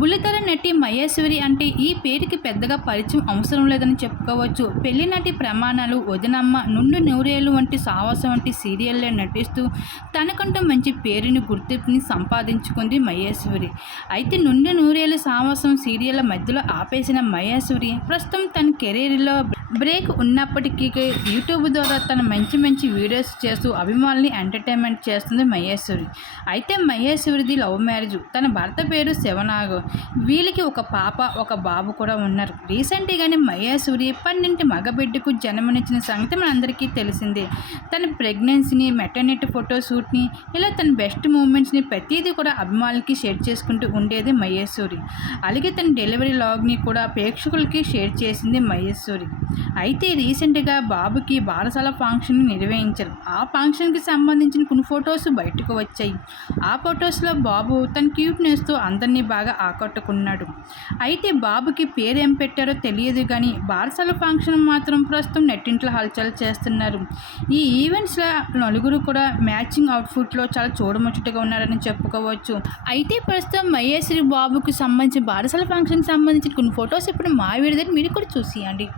బుల్లితెర నటి మహేశ్వరి అంటే ఈ పేరుకి పెద్దగా పరిచయం అవసరం లేదని చెప్పుకోవచ్చు. పెళ్ళి నటి ప్రమాణాలు వదినమ్మ నుండు నూరేలు వంటి సావాసం వంటి సీరియల్లో నటిస్తూ తనకంటూ మంచి పేరుని గుర్తింపుని సంపాదించుకుంది మహేశ్వరి. అయితే నుండి నూరేలు సావాసం సీరియల్ మధ్యలో ఆపేసిన మహేశ్వరి ప్రస్తుతం తన కెరీర్లో బ్రేక్ ఉన్నప్పటికీ యూట్యూబ్ ద్వారా తన మంచి మంచి వీడియోస్ చేస్తూ అభిమానుల్ని ఎంటర్టైన్మెంట్ చేస్తుంది మహేశ్వరి. అయితే మహేశ్వరిది లవ్ మ్యారేజ్. తన భర్త పేరు శివనాగ్. వీళ్ళకి ఒక పాప ఒక బాబు కూడా ఉన్నారు. రీసెంట్గానే మహేశ్వరి పన్నెంటి మగబిడ్డకు జన్మనిచ్చిన సంగతి మనందరికీ తెలిసిందే. తన ప్రెగ్నెన్సీని మెటర్నిటీ ఫోటో షూట్ని ఇలా తన బెస్ట్ మూమెంట్స్ని ప్రతిదీ కూడా అభిమానులకి షేర్ చేసుకుంటూ ఉండేది మహేశ్వరి అలాగే తన డెలివరీ లాగ్ని కూడా ప్రేక్షకులకి షేర్ చేసింది మహేశ్వరి అయితే రీసెంట్గా బాబుకి బారసాల ఫంక్షన్ నిర్వహించారు. ఆ ఫంక్షన్కి సంబంధించిన కొన్ని ఫొటోస్ బయటకు వచ్చాయి. ఆ ఫొటోస్లో బాబు తన క్యూట్నెస్తో అందరినీ బాగా ఆకట్టుకున్నాడు అయితే బాబుకి పేరు ఏం పెట్టారో తెలియదు కానీ బార్సల ఫంక్షన్ మాత్రం ప్రస్తుతం నెట్టింట్లో హల్చల్ చేస్తున్నారు. ఈ ఈవెంట్స్లో నలుగురు కూడా మ్యాచింగ్ అవుట్ఫిట్లో చాలా చూడముచ్చటగా ఉన్నారని చెప్పుకోవచ్చు. అయితే ప్రస్తుతం మహేశ్వరి బాబుకి సంబంధించి బారసల ఫంక్షన్కి సంబంధించిన కొన్ని ఫొటోస్ ఇప్పుడు మా వీడి దగ్గర మీరు కూడా చూసియండి.